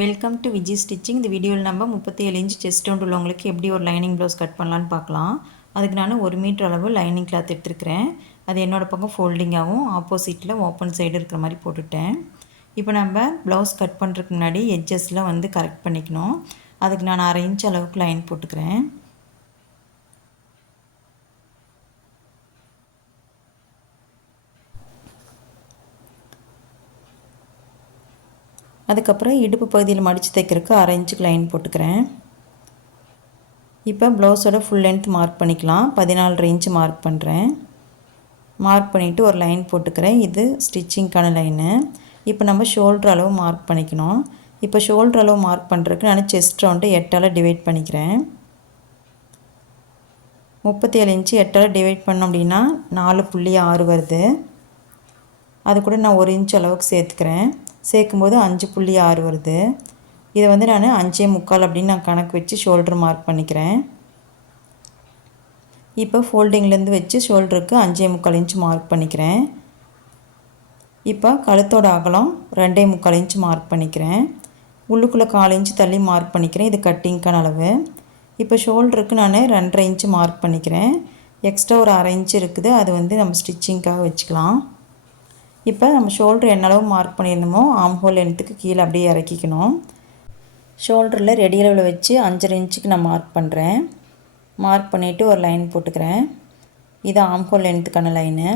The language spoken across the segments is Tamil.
Welcome to Viji stitching. இந்த வீடியோவில் நம்ம 37 இன்ச் செஸ்ட் ரவுண்ட் உள்ளவங்களுக்கு எப்படி ஒரு லைனிங் ப்ளவுஸ் கட் பண்ணலான்னு பார்க்கலாம். அதுக்கு நான் 1 மீட்டர் அளவு லைனிங் கிளாத் எடுத்துருக்கிறேன். அது என்னோடய பக்கம் ஃபோல்டிங்காகவும் ஆப்போசிட்டில் ஓப்பன் சைடு இருக்கிற மாதிரி போட்டுட்டேன். இப்போ நம்ம ப்ளவுஸ் கட் பண்ணுறதுக்கு முன்னாடி எட்ஜஸில் வந்து கரெக்ட் பண்ணிக்கணும். அதுக்கு நான் 1/2 இன்ச் அளவுக்கு லைன் போட்டுக்கிறேன். அதுக்கப்புறம் இடுப்பு பகுதியில் மடித்து தைக்கிறதுக்கு 1/2 இன்ச்சுக்கு லைன் போட்டுக்கிறேன். இப்போ ப்ளவுஸோட ஃபுல் லென்த் மார்க் பண்ணிக்கலாம். 14.5 இன்ச்சு மார்க் பண்ணுறேன். மார்க் பண்ணிவிட்டு ஒரு லைன் போட்டுக்கிறேன். இது ஸ்டிச்சிங்க்கான லைனு. இப்போ நம்ம ஷோல்டர் அளவு மார்க் பண்ணிக்கணும். இப்போ ஷோல்டர் அளவு மார்க் பண்ணுறதுக்கு நான் செஸ்ட் ரவுண்டை 8ஆல் டிவைட் பண்ணிக்கிறேன். 37 இன்ச்சு 8ஆல் டிவைட் பண்ணோம் அப்படின்னா 4.6 வருது. அது கூட நான் 1 இன்ச் அளவுக்கு சேர்த்துக்கிறேன். சேர்க்கும்போது 5.6 வருது. இதை வந்து நான் 5.75 அப்படின்னு நான் கணக்கு வச்சு ஷோல்டர் மார்க் பண்ணிக்கிறேன். இப்போ ஃபோல்டிங்லேருந்து வச்சு ஷோல்டருக்கு 5.75 இன்ச் மார்க் பண்ணிக்கிறேன். இப்போ கழுத்தோட அகலம் 2.75 இன்ச் மார்க் பண்ணிக்கிறேன். உள்ளுக்குள்ளே 1/4 இன்ச் தள்ளி மார்க் பண்ணிக்கிறேன். இது கட்டிங்க்கான அளவு. இப்போ ஷோல்டருக்கு நான் 2.5 இன்ச் மார்க் பண்ணிக்கிறேன். எக்ஸ்ட்ரா ஒரு 1/2 இன்ச் இருக்குது. அது வந்து நம்ம ஸ்டிச்சிங்க்காக வச்சுக்கலாம். இப்போ நம்ம ஷோல்டர் என்ன அளவு மார்க் பண்ணியிருந்தோமோ ஆம்ஹோல் லென்த்துக்கு கீழே அப்படியே இறக்கிக்கணும். ஷோல்டரில் ரெடி அளவில் வச்சு 5.5 இன்ச்சுக்கு நான் மார்க் பண்ணுறேன். மார்க் பண்ணிவிட்டு ஒரு லைன் போட்டுக்கிறேன். இது ஆம்ஹோல் லென்த்துக்கான லைனு.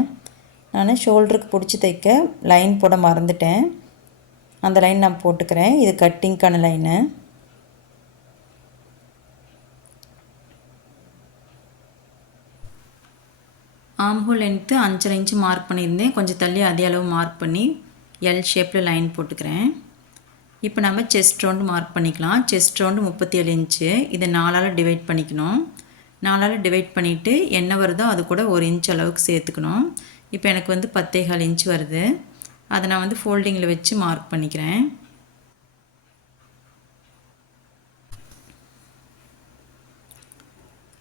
நான் ஷோல்டருக்கு பிடிச்சி தைக்க லைன் போட மறந்துட்டேன். அந்த லைன் நான் போட்டுக்கிறேன். இது கட்டிங்க்கான line. Armhole length 5.5 inch mark பண்ணியிருந்தேன். கொஞ்சம் தள்ளி அதே அளவு மார்க் பண்ணி எல் ஷேப்பில் லைன் போட்டுக்கிறேன். இப்போ நம்ம செஸ்ட் ரவுண்டு மார்க் பண்ணிக்கலாம். Chest round 37 inch. இதை 4ஆல் டிவைட் பண்ணிக்கணும். 4ஆல் டிவைட் பண்ணிவிட்டு என்ன வருதோ அது கூட 1 இன்ச் அளவுக்கு சேர்த்துக்கணும். இப்போ எனக்கு வந்து 10.25 இன்ச் வருது. அதை நான் வந்து ஃபோல்டிங்கில் வச்சு மார்க் பண்ணிக்கிறேன்.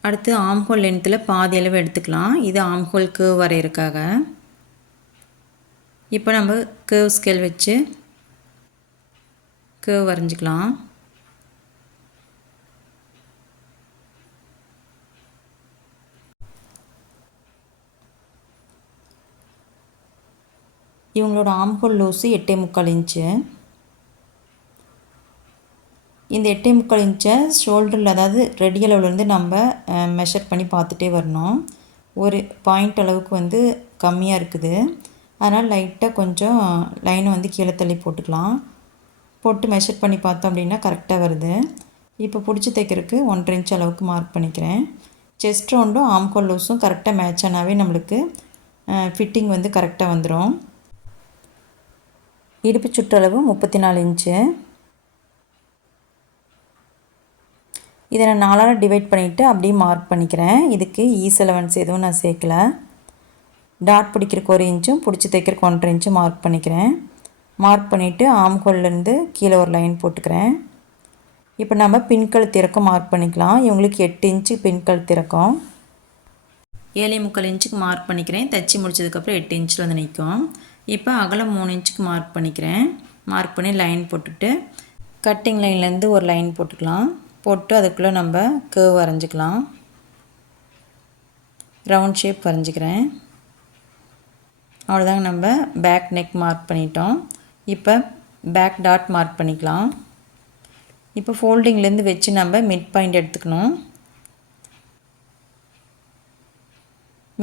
அடுத்து ஆம்ஹோல் லென்த்தில் பாதி அளவு எடுத்துக்கலாம். இது ஆம்ஹோல் கேர்வ் வரையறதுக்காக. இப்போ நம்ம கேர்வ் ஸ்கேல் வச்சு கேர்வ் வரைஞ்சிக்கலாம். இவங்களோட ஆம்ஹோல் லூஸு 8.75 இன்ச்சு. இந்த 8.75 இன்ச்சை ஷோல்டரில் அதாவது ரெடி அளவுலேருந்து நம்ம மெஷர் பண்ணி பார்த்துட்டே வரணும். ஒரு பாயிண்ட் அளவுக்கு வந்து கம்மியாக இருக்குது. அதனால் லைட்டாக கொஞ்சம் லைனை வந்து கீழே தள்ளி போட்டுக்கலாம். போட்டு மெஷர் பண்ணி பார்த்தோம் அப்படின்னா கரெக்டாக வருது. இப்போ பிடிச்சி தைக்கிறதுக்கு 1.5 இன்ச் அளவுக்கு மார்க் பண்ணிக்கிறேன். செஸ்ட் ரவுண்டும் ஆம்ஹோல் லூஸும் கரெக்டாக மேட்ச் ஆனாவே நம்மளுக்கு ஃபிட்டிங் வந்து கரெக்டாக வந்துடும். இடுப்பு சுற்றளவு 34 இன்ச்சு. இதை நான் 4ஆல் டிவைட் பண்ணிவிட்டு அப்படியே மார்க் பண்ணிக்கிறேன். இதுக்கு ஈஸ்11 எதுவும் நான் சேர்க்கல. டாட் பிடிக்கிறக்கு 1 இன்ச்சும் பிடிச்சி தைக்கிறக்கு 1.5 இன்ச்சும் மார்க் பண்ணிக்கிறேன். மார்க் பண்ணிவிட்டு ஆம்ஹோல்லேருந்து கீழே ஒரு லைன் போட்டுக்கிறேன். இப்போ நம்ம பின்கழுத்து இறக்கம் மார்க் பண்ணிக்கலாம். இவங்களுக்கு 8 இன்ச்சு பின்கழுத்து இறக்கம். 7.75 இன்ச்சுக்கு மார்க் பண்ணிக்கிறேன். தைச்சி முடிச்சதுக்கப்புறம் 8 இன்ச்சில் வந்து நிற்கும். இப்போ அகலம் 3 இன்ச்சுக்கு மார்க் பண்ணிக்கிறேன். மார்க் பண்ணி லைன் போட்டுட்டு கட்டிங் லைன்லேருந்து ஒரு லைன் போட்டுக்கலாம். போட்டு அதுக்குள்ளே நம்ம கேர்வ் வரைஞ்சிக்கலாம். ரவுண்ட் ஷேப் வரைஞ்சிக்கிறேன். அவ்வளோதாங்க, நம்ம பேக் நெக் மார்க் பண்ணிட்டோம். இப்போ பேக் டாட் மார்க் பண்ணிக்கலாம். இப்போ ஃபோல்டிங்லேருந்து வச்சு நம்ம மிட் பாயிண்ட் எடுத்துக்கணும்.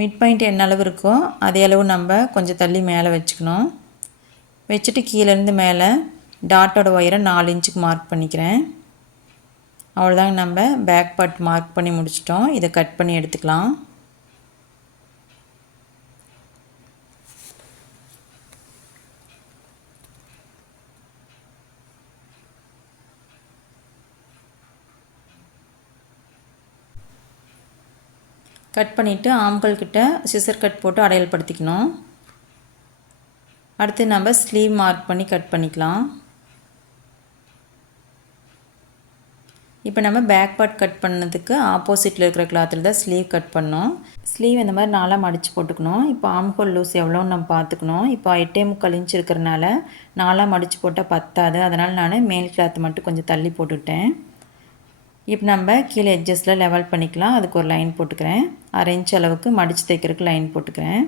மிட் பாயிண்ட் என்ன அளவு இருக்கோ அதே அளவு நம்ம கொஞ்சம் தள்ளி மேலே வச்சுக்கணும். வச்சுட்டு கீழேருந்து மேலே டாட்டோட ஒயரை 4 இன்ச்சுக்கு மார்க் பண்ணிக்கிறேன். அவ்வளோதாங்க, நம்ம பேக் பார்ட் மார்க் பண்ணி முடிச்சிட்டோம். இதை கட் பண்ணி எடுத்துக்கலாம். கட் பண்ணிவிட்டு ஆம்கள் கிட்ட சிசர் கட் போட்டு அடையாளப்படுத்திக்கணும். அடுத்து நம்ம ஸ்லீவ் மார்க் பண்ணி கட் பண்ணிக்கலாம். இப்போ நம்ம பேக் பார்ட் கட் பண்ணதுக்கு ஆப்போசிட்டில் இருக்கிற கிளாத்தில் தான் ஸ்லீவ் கட் பண்ணோம். ஸ்லீவ் இந்த மாதிரி 4 மடித்து போட்டுக்கணும். இப்போ ஆம்ஹோல் லூஸ் எவ்வளோன்னு நம்ம பார்த்துக்கணும். இப்போ 8.75 இன்ச் இருக்கிறனால 4 மடித்து போட்டால் பத்தாது. அதனால் நான் மேல் கிளாத் மட்டும் கொஞ்சம் தள்ளி போட்டுவிட்டேன். இப்போ நம்ம கீழே எட்ஜஸில் லெவல் பண்ணிக்கலாம். அதுக்கு ஒரு லைன் போட்டுக்கிறேன். 1/2 இன்ச் அளவுக்கு மடித்து தைக்கிறதுக்கு லைன் போட்டுக்கிறேன்.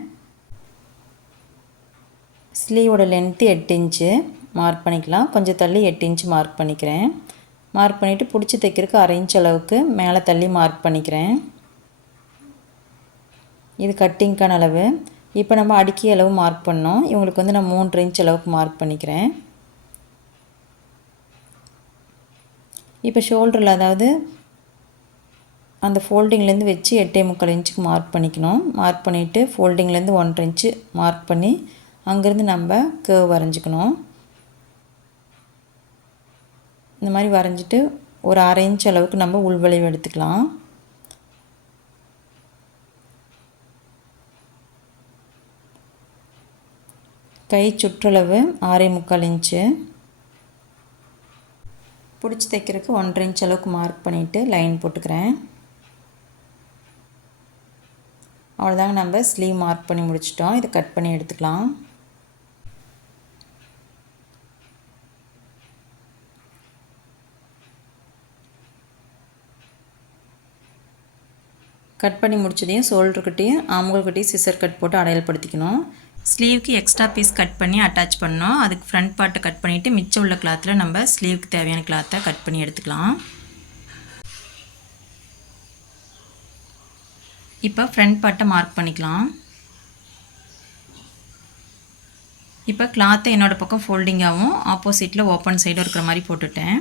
ஸ்லீவோட லென்த்து 8 இன்ச்சு மார்க் பண்ணிக்கலாம். கொஞ்சம் தள்ளி 8 இன்ச் மார்க் பண்ணிக்கிறேன். மார்க் பண்ணிவிட்டு பிடிச்சி தைக்கிறதுக்கு 1/2 இன்ச் அளவுக்கு மேலே தள்ளி மார்க் பண்ணிக்கிறேன். இது கட்டிங்க்கான அளவு. இப்போ நம்ம அடுக்கி அளவு மார்க் பண்ணோம். இவங்களுக்கு வந்து நான் 3 இன்ச் அளவுக்கு மார்க் பண்ணிக்கிறேன். இப்போ ஷோல்டரில் அதாவது அந்த ஃபோல்டிங்லேருந்து வச்சு 8.75 இன்ச்சுக்கு மார்க் பண்ணிக்கணும். மார்க் பண்ணிவிட்டு ஃபோல்டிங்லேருந்து 1.5 இன்ச்சு மார்க் பண்ணி அங்கேருந்து நம்ம கர்வ் வரைஞ்சிக்கணும். இந்த மாதிரி வரைஞ்சிட்டு ஒரு 1/2 இன்ச் அளவுக்கு நம்ம உள்வளைவு எடுத்துக்கலாம். கை சுற்றளவு 6.25 இன்ச்சு. பிடிச்சி தைக்கிறதுக்கு 1.5 இன்ச் அளவுக்கு மார்க் பண்ணிவிட்டு லைன் போட்டுக்கிறேன். அவ்வளோதாங்க, நம்ம ஸ்லீவ் மார்க் பண்ணி முடிச்சிட்டோம். இதை கட் பண்ணி எடுத்துக்கலாம். கட் பண்ணி முடிச்சதையும் ஷோல்டர்கிட்டையும் ஆம்ஹோல்கிட்டையும் சிசர் கட் போட்டு அடையாளப்படுத்திக்கணும். ஸ்லீவுக்கு எக்ஸ்ட்ரா பீஸ் கட் பண்ணி அட்டாச் பண்ணோம். அதுக்கு ஃப்ரண்ட் பார்ட்டை கட் பண்ணிவிட்டு மிச்சம் உள்ள கிளாத்தில் நம்ம ஸ்லீவுக்கு தேவையான கிளாத்தை கட் பண்ணி எடுத்துக்கலாம். இப்போ ஃப்ரண்ட் பார்ட்டை மார்க் பண்ணிக்கலாம். இப்போ கிளாத்தை என்னோடய பக்கம் ஃபோல்டிங்காகவும் ஆப்போசிட்டில் ஓப்பன் சைடும் இருக்கிற மாதிரி போட்டுட்டேன்.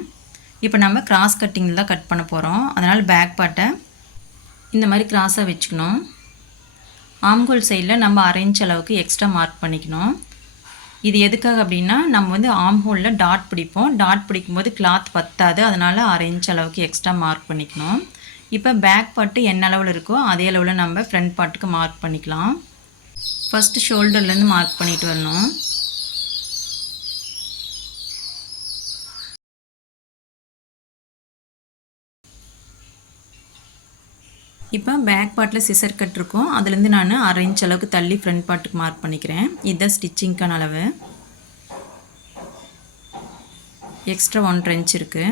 இப்போ நம்ம கிராஸ் கட்டிங்கில் தான் கட் பண்ண போகிறோம். அதனால் பேக் பார்ட்டை இந்த மாதிரி கிராஸாக வச்சுக்கணும். ஆம்ஹோல் சைடில் நம்ம 1/2 இன்ச் அளவுக்கு எக்ஸ்ட்ரா மார்க் பண்ணிக்கணும். இது எதுக்காக அப்படின்னா நம்ம வந்து ஆம்ஹோலில் டாட் பிடிப்போம். டாட் பிடிக்கும்போது கிளாத் பத்தாது. அதனால் 1/2 இன்ச் அளவுக்கு எக்ஸ்ட்ரா மார்க் பண்ணிக்கணும். இப்போ பேக் பார்ட்டு என்ன அளவில் இருக்கோ அதே அளவில் நம்ம ஃப்ரண்ட் பார்ட்டுக்கு மார்க் பண்ணிக்கலாம். ஃபஸ்ட்டு ஷோல்டர்லேருந்து மார்க் பண்ணிட்டு வரணும். இப்போ பேக் பார்ட்டில் சிசர் கட் இருக்கும். அதுலேருந்து நான் 1/2 இன்ச் அளவுக்கு தள்ளி ஃப்ரண்ட் பார்ட்டுக்கு மார்க் பண்ணிக்கிறேன். இதுதான் ஸ்டிச்சிங்க்கான அளவு. எக்ஸ்ட்ரா 1.5 இன்ச் இருக்குது.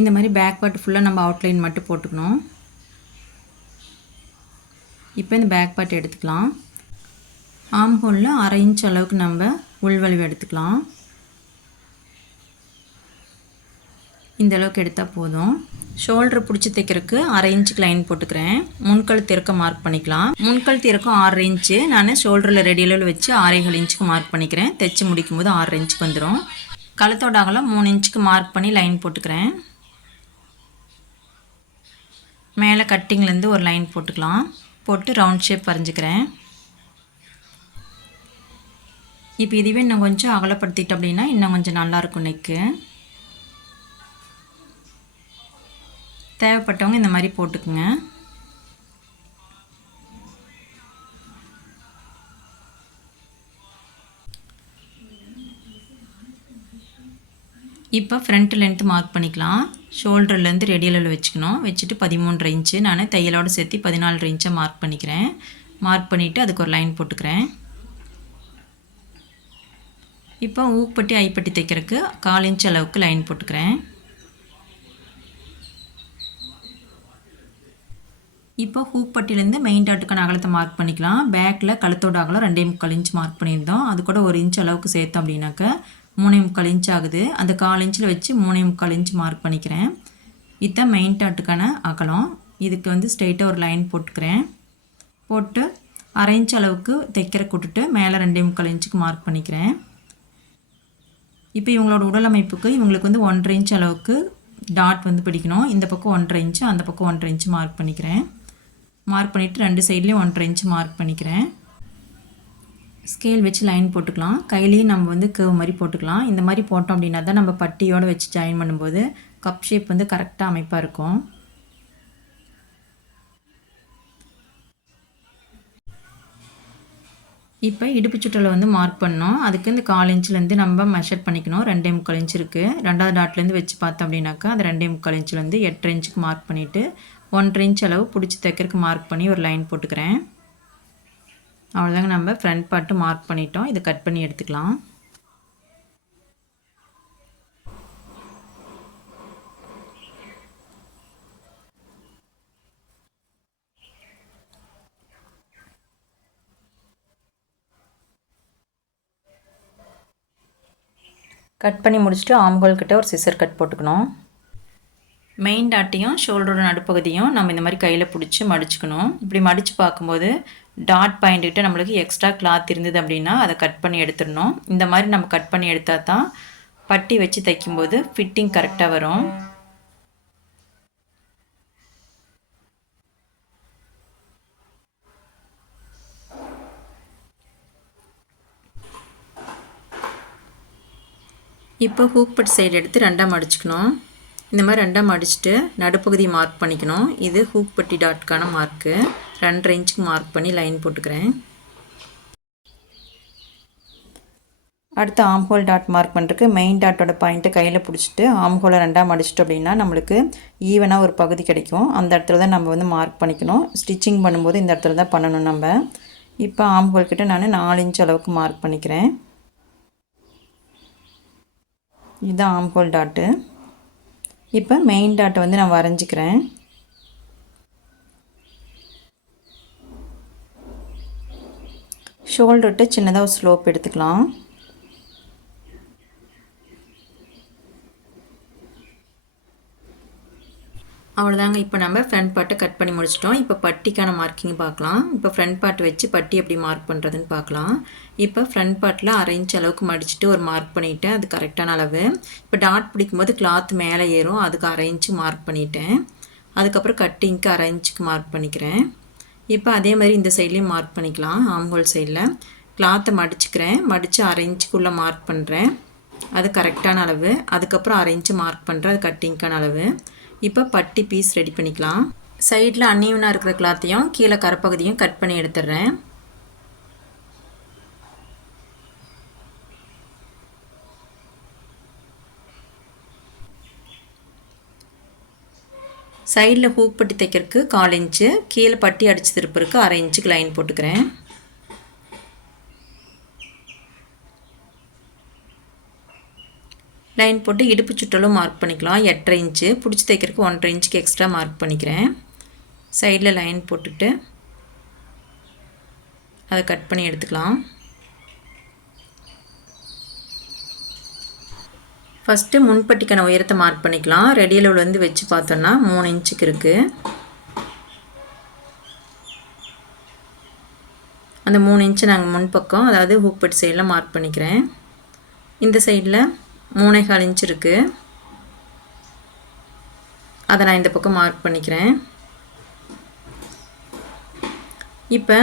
இந்த மாதிரி பேக் பார்ட் ஃபுல்லாக நம்ம அவுட்லைன் மட்டும் போட்டுக்கணும். இப்போ இந்த பேக் பார்ட் எடுத்துக்கலாம். ஆம்ஹோலில் 1/2 இன்ச் அளவுக்கு நம்ம உள்வளைவு எடுத்துக்கலாம். இந்த அளவுக்கு எடுத்தால் போதும். ஷோல்டர் பிடிச்சி தைக்கிறதுக்கு 1/2 இன்ச்சுக்கு லைன் போட்டுக்கிறேன். முன்கழுத்து இறக்கம் மார்க் பண்ணிக்கலாம். முன்கழுத்து இறக்கம் 6 இன்ச்சு. நான் ஷோல்டரில் ரெடி அளவில் வச்சு 6.25 இன்ச்சுக்கு மார்க் பண்ணிக்கிறேன். தைச்சி முடிக்கும் போது 6 இன்ச்சுக்கு வந்துடும். கழுத்தோட அகலம் 3 இன்ச்சுக்கு மார்க் பண்ணி லைன் போட்டுக்கிறேன். மேலே கட்டிங்லேருந்து ஒரு லைன் போட்டுக்கலாம். போட்டு ரவுண்ட் ஷேப் வரைஞ்சிக்கிறேன். இப்போ இதுவே இன்னும் கொஞ்சம் அகலப்படுத்திட்டு அப்படின்னா இன்னும் கொஞ்சம் நல்லாயிருக்கும் நெக்கு. தேவைப்பட்டவங்க இந்த மாதிரி போட்டுக்குங்க. இப்போ ஃப்ரண்ட் லென்த் மார்க் பண்ணிக்கலாம். ஷோல்டர்லேருந்து ரெடியலில் வச்சுக்கணும். வச்சுட்டு 13.5 இன்ச்சு நான் தையலோடு சேர்த்து 14.5 இன்ச்சை மார்க் பண்ணிக்கிறேன். மார்க் பண்ணிவிட்டு அதுக்கு ஒரு லைன் போட்டுக்கிறேன். இப்போ ஊப்பட்டி ஐப்பட்டி தைக்கிறதுக்கு 1/4 இன்ச் அளவுக்கு லைன் போட்டுக்கிறேன். இப்போ ஹூக் பட்டிலேருந்து மெயின் டாட்டுக்கான அகலத்தை மார்க் பண்ணிக்கலாம். பேக்கில் கழுத்தோட அகலம் 2.25 இன்ச் மார்க் பண்ணியிருந்தோம். அது கூட 1 இன்ச் அளவுக்கு சேர்த்தோம் அப்படின்னாக்க 3.25 இன்ச் ஆகுது. அந்த 1/4 இன்ச்சில் வச்சு 3.25 இன்ச் மார்க் பண்ணிக்கிறேன். இதுதான் மெயின் டாட்டுக்கான அகலம். இதுக்கு வந்து ஸ்ட்ரெயிட்டாக ஒரு லைன் போட்டுக்கிறேன். போட்டு 1/2 இன்ச் அளவுக்கு தைக்கிற கூட்டுட்டு மேலே 2.25 இன்ச்சுக்கு மார்க் பண்ணிக்கிறேன். இப்போ இவங்களோட உடல் அமைப்புக்கு இவங்களுக்கு வந்து 1.5 இன்ச் அளவுக்கு டாட் வந்து பிடிக்கணும். இந்த பக்கம் 1.5 இன்ச்சு, அந்த பக்கம் 1.5 இன்ச்சு மார்க் பண்ணிக்கிறேன். மார்க் பண்ணிவிட்டு 2 சைட்லேயும் 1.5 இன்ச்சு மார்க் பண்ணிக்கிறேன். ஸ்கேல் வச்சு லைன் போட்டுக்கலாம். கையிலையும் நம்ம வந்து கர்வ் மாதிரி போட்டுக்கலாம். இந்த மாதிரி போட்டோம் அப்படின்னா தான் நம்ம பட்டியோடு வச்சு ஜாயின் பண்ணும்போது கப் ஷேப் வந்து கரெக்டாக அமைப்பாக இருக்கும். இப்போ இடுப்பு சுற்றலை வந்து மார்க் பண்ணோம். அதுக்கு இந்த 1/4 இன்ச்லேருந்து நம்ம மெஷர் பண்ணிக்கணும். 2.25 இன்ச் இருக்குது. 2வது டாட்லேருந்து வச்சு பார்த்தோம் அப்படின்னாக்கா அது 2.25 இன்ச்லேருந்து 8 இன்ச்சுக்கு மார்க் பண்ணிவிட்டு 1 இன்ச் அளவு பிடிச்சி தைக்கிறதுக்கு மார்க் பண்ணி ஒரு லைன் போட்டுக்கிறேன். அவ்வளோதாங்க, நம்ம ஃப்ரண்ட் பார்ட்டு மார்க் பண்ணிட்டோம். இதை கட் பண்ணி எடுத்துக்கலாம். கட் பண்ணி முடிச்சுட்டு ஆம்ஹோல் கிட்ட ஒரு சிசர் கட் போட்டுக்கணும். மெயின் டாட்டையும் ஷோல்டரோட நடுப்பகுதியும் நம்ம இந்த மாதிரி கையில் பிடிச்சி மடிச்சுக்கணும். இப்படி மடித்து பார்க்கும்போது டாட் பாயிண்ட்டுக்கிட்ட நம்மளுக்கு எக்ஸ்ட்ரா கிளாத் இருந்தது அப்படின்னா அதை கட் பண்ணி எடுத்துடணும். இந்த மாதிரி நம்ம கட் பண்ணி எடுத்தால் தான் பட்டி வச்சு தைக்கும்போது ஃபிட்டிங் கரெக்டாக வரும். இப்போ ஹூக் பட்டி சைடு எடுத்து 2ஆக மடிச்சுக்கணும். இந்த மாதிரி 2ஆக மடிச்சுட்டு நடுப்பகுதி மார்க் பண்ணிக்கணும். இது ஹூக் பட்டி டாட்கான மார்க்கு. 2.5 இன்ச்சுக்கு மார்க் பண்ணி லைன் போட்டுக்கிறேன். அடுத்து ஆம்ஹோல் டாட் மார்க் பண்ணுறதுக்கு மெயின் டாட்டோட பாயிண்ட்டை கையில் பிடிச்சிட்டு ஆம்ஹோலை 2ஆக மடிச்சிட்டோம் அப்படின்னா நம்மளுக்கு ஈவனாக ஒரு பகுதி கிடைக்கும். அந்த இடத்துல தான் நம்ம வந்து மார்க் பண்ணிக்கணும். ஸ்டிச்சிங் பண்ணும்போது இந்த இடத்துல தான் பண்ணணும் நம்ம. இப்போ ஆம்ஹோல் கிட்ட நான் 4 இன்ச் அளவுக்கு மார்க் பண்ணிக்கிறேன். இதுதான் ஆம்ஹோல் டாட்டு. இப்போ மெயின் டாட்டை வந்து நான் வரைஞ்சிக்கிறேன். ஷோல்டர்கிட்ட சின்னதாக ஒரு ஸ்லோப் எடுத்துக்கலாம். அவ்வளோதாங்க, இப்போ நம்ம ஃப்ரண்ட் பார்ட்டை கட் பண்ணி முடிச்சிட்டோம். இப்போ பட்டிக்கான மார்க்கிங் பார்க்கலாம். இப்போ ஃப்ரண்ட் பார்ட் வச்சு பட்டி எப்படி மார்க் பண்ணுறதுன்னு பார்க்கலாம். இப்போ ஃப்ரண்ட் பார்ட்டில் 1/2 இன்ச் அளவுக்கு மடிச்சுட்டு ஒரு மார்க் பண்ணிவிட்டேன். அது கரெக்டான அளவு. இப்போ டாட் பிடிக்கும்போது கிளாத் மேலே ஏறும், அதுக்கு 1/2 இன்ச்சு மார்க் பண்ணிட்டேன். அதுக்கப்புறம் கட்டிங்க்கு 1/2 இன்ச்சுக்கு மார்க் பண்ணிக்கிறேன். இப்போ அதே மாதிரி இந்த சைட்லேயும் மார்க் பண்ணிக்கலாம். ஆம்ஹோல் சைடில் கிளாத்தை மடிச்சுக்கிறேன். மடித்து 1/2 இன்ச்சுக்குள்ளே மார்க் பண்ணுறேன். அது கரெக்டான அளவு. அதுக்கப்புறம் 1/2 இன்ச்சு மார்க் பண்ணுறேன். அது கட்டிங்க்கான அளவு. இப்போ பட்டி பீஸ் ரெடி பண்ணிக்கலாம். சைடில் அன்ஈவனாக இருக்கிற கிளாத்தையும் கீழே கரப்பகுதியும் கட் பண்ணி எடுத்துடுறேன். சைடில் ஹூக் பட்டி தைக்கிறதுக்கு 1/4 இன்ச்சு, கீழே பட்டி அடித்து திருப்பறதுக்கு 1/2 இன்ச்சுக்கு லைன் போட்டுக்கிறேன். லைன் போட்டு இடுப்பு சுற்றலும் மார்க் பண்ணிக்கலாம். 8.5 இன்ச்சு, பிடிச்சி தைக்கிறதுக்கு 1.5 இன்ச்சுக்கு எக்ஸ்ட்ரா மார்க் பண்ணிக்கிறேன். சைடில் லைன் போட்டுட்டு அதை கட் பண்ணி எடுத்துக்கலாம். ஃபஸ்ட்டு முன்பட்டிக்கான உயரத்தை மார்க் பண்ணிக்கலாம். ரெடியில் வந்து வச்சு பார்த்தோன்னா 3 இன்ச்சுக்கு இருக்குது. அந்த 3 இன்ச்சு நாங்கள் முன்பக்கம், அதாவது ஹூக் பட்டி சைடில் மார்க் பண்ணிக்கிறேன். இந்த சைடில் 3.25 இன்ச் இருக்குது. அதை நான் இந்த பக்கம் மார்க் பண்ணிக்கிறேன். இப்போ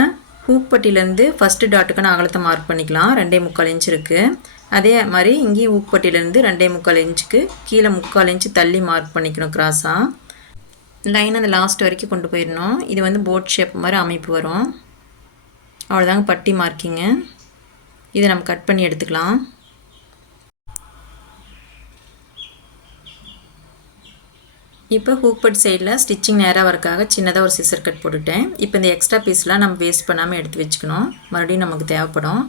ஹூக் பட்டியிலேருந்து ஃபஸ்ட்டு டாட்டுக்கான அகலத்தை மார்க் பண்ணிக்கலாம். 2.25 இன்ச் இருக்குது. அதே மாதிரி இங்கேயும் ஹூக் பட்டியிலேருந்து 2.25 இன்ச்சுக்கு கீழே 3/4 இன்ச்சு தள்ளி மார்க் பண்ணிக்கணும் கிராஸாக. லைன் அந்த லாஸ்ட் வரைக்கும் கொண்டு போயிடணும். இது வந்து போட் ஷேப் மாதிரி அமைப்பு வரும். அவ்வளோதாங்க பட்டி மார்க்கிங்கு. இதை நம்ம கட் பண்ணி எடுத்துக்கலாம். இப்போ ஹூக் பட்டி சைடில் ஸ்டிச்சிங் நேராக வரக்காக சின்னதாக ஒரு சிசர் கட் போட்டுட்டேன். இப்போ இந்த எக்ஸ்ட்ரா பீஸ்லாம் நம்ம வேஸ்ட் பண்ணாமல் எடுத்து வச்சுக்கணும். மறுபடியும் நமக்கு தேவைப்படும்.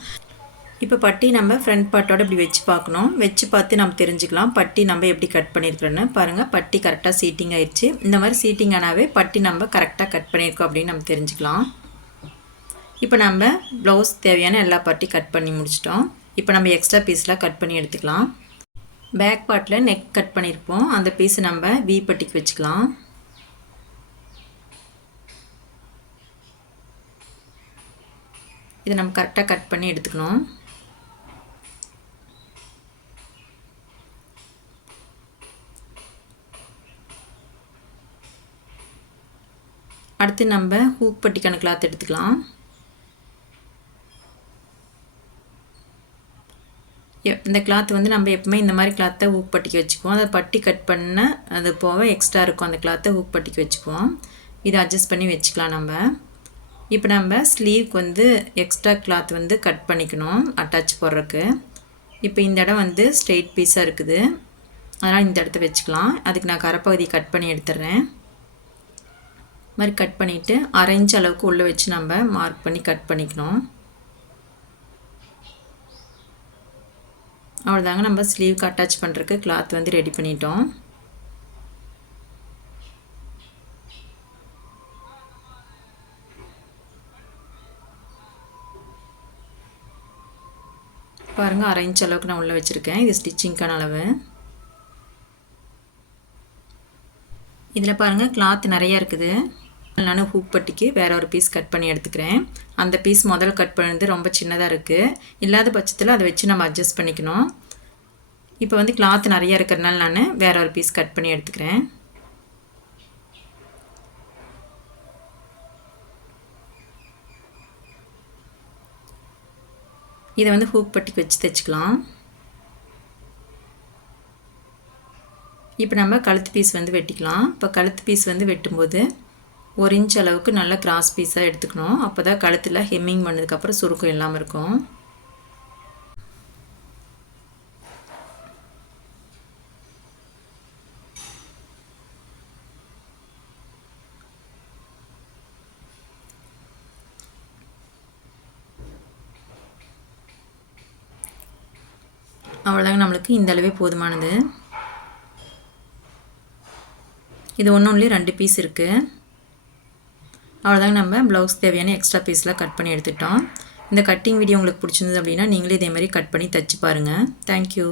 இப்போ பட்டி நம்ம ஃப்ரண்ட் பார்ட்டோட இப்படி வச்சு பார்க்கணும். வச்சு பார்த்து நம்ம தெரிஞ்சுக்கலாம் பட்டி நம்ம எப்படி கட் பண்ணியிருக்கிறோன்னு. பாருங்கள், பட்டி கரெக்டாக சீட்டிங் ஆயிடுச்சு. இந்த மாதிரி சீட்டிங் ஆனாவே பட்டி நம்ம கரெக்டாக கட் பண்ணியிருக்கோம் அப்படின்னு நம்ம தெரிஞ்சுக்கலாம். இப்போ நம்ம ப்ளவுஸ் தேவையான எல்லா பட்டி கட் பண்ணி முடிச்சிட்டோம். இப்போ நம்ம எக்ஸ்ட்ரா பீஸ்லாம் கட் பண்ணி எடுத்துக்கலாம். பேக் பார்ட்டில் நெக் கட் பண்ணியிருப்போம். அந்த பீஸை நம்ம வி பட்டிக்கு வச்சுக்கலாம். இதை நம்ம கரெக்டாக கட் பண்ணி எடுத்துக்கணும். அடுத்து நம்ம ஹூக் பட்டிக்கான கிளாத் எடுத்துக்கலாம். இந்த கிளாத் வந்து நம்ம எப்பவுமே இந்த மாதிரி கிளாத்தை ஹூக் பட்டிக்கு வச்சுக்குவோம். அதை பட்டி கட் பண்ண அது போக எக்ஸ்ட்ரா இருக்கும். அந்த கிளாத்தை ஹூக் பட்டிக்கு வச்சுக்குவோம். இதை அட்ஜஸ்ட் பண்ணி வச்சுக்கலாம் நம்ம. இப்போ நம்ம ஸ்லீவ்க்கு வந்து எக்ஸ்ட்ரா கிளாத் வந்து கட் பண்ணிக்கணும் அட்டாச் போடுறதுக்கு. இப்போ இந்த இடம் வந்து ஸ்ட்ரெயிட் பீஸாக இருக்குது, அதனால் இந்த இடத்த வச்சுக்கலாம். அதுக்கு நான் கரைப்பகுதி கட் பண்ணி எடுத்துடுறேன். இது மாதிரி கட் பண்ணிவிட்டு 1/2 இன்ச் அளவுக்கு உள்ளே வச்சு நம்ம மார்க் பண்ணி கட் பண்ணிக்கணும். அவ்வளோதாங்க, நம்ம ஸ்லீவ்க்கு அட்டாச் பண்ணுறதுக்கு கிளாத் வந்து ரெடி பண்ணிட்டோம். பாருங்கள், 1/2 இன்ச் அளவுக்கு நான் உள்ளே வச்சுருக்கேன். இது ஸ்டிச்சிங்க்கான அளவு. இதில் பாருங்கள் கிளாத் நிறையா இருக்குது. நான் ஹூக் பட்டிக்கு வேறு ஒரு பீஸ் கட் பண்ணி எடுத்துக்கிறேன். அந்த பீஸ் முதல்ல கட் பண்ணது ரொம்ப சின்னதாக இருக்குது. இல்லாத பட்சத்தில் அதை வச்சு நம்ம அட்ஜஸ்ட் பண்ணிக்கணும். இப்போ வந்து கிளாத் நிறையா இருக்கிறதுனால நான் வேறு ஒரு பீஸ் கட் பண்ணி எடுத்துக்கிறேன். இதை வந்து ஹூக் பட்டிக்கு வச்சு தைச்சிக்கலாம். இப்போ நம்ம கழுத்து பீஸ் வந்து வெட்டிக்கலாம். இப்போ கழுத்து பீஸ் வந்து வெட்டும்போது 1 இன்ச் அளவுக்கு நல்ல கிராஸ் பீஸாக எடுத்துக்கணும். அப்போ தான் கழுத்தில் ஹெம்மிங் பண்ணதுக்கப்புறம் சுருக்கம் இல்லாமல் இருக்கும். அவ்வளோதாங்க, நம்மளுக்கு இந்த அளவே போதுமானது. இது ஒன்றுலேயும் 2 பீஸ் இருக்குது. அவ்வளோதாங்க, நம்ம ப்ளவுஸ் தேவையான எக்ஸ்ட்ரா பீஸ்லாம் கட் பண்ணி எடுத்துட்டோம். இந்த கட்டிங் வீடியோ உங்களுக்கு பிடிச்சிருந்தது அப்படின்னா நீங்களே இதே மாதிரி கட் பண்ணி தைச்சி பாருங்கள். தேங்க்யூ.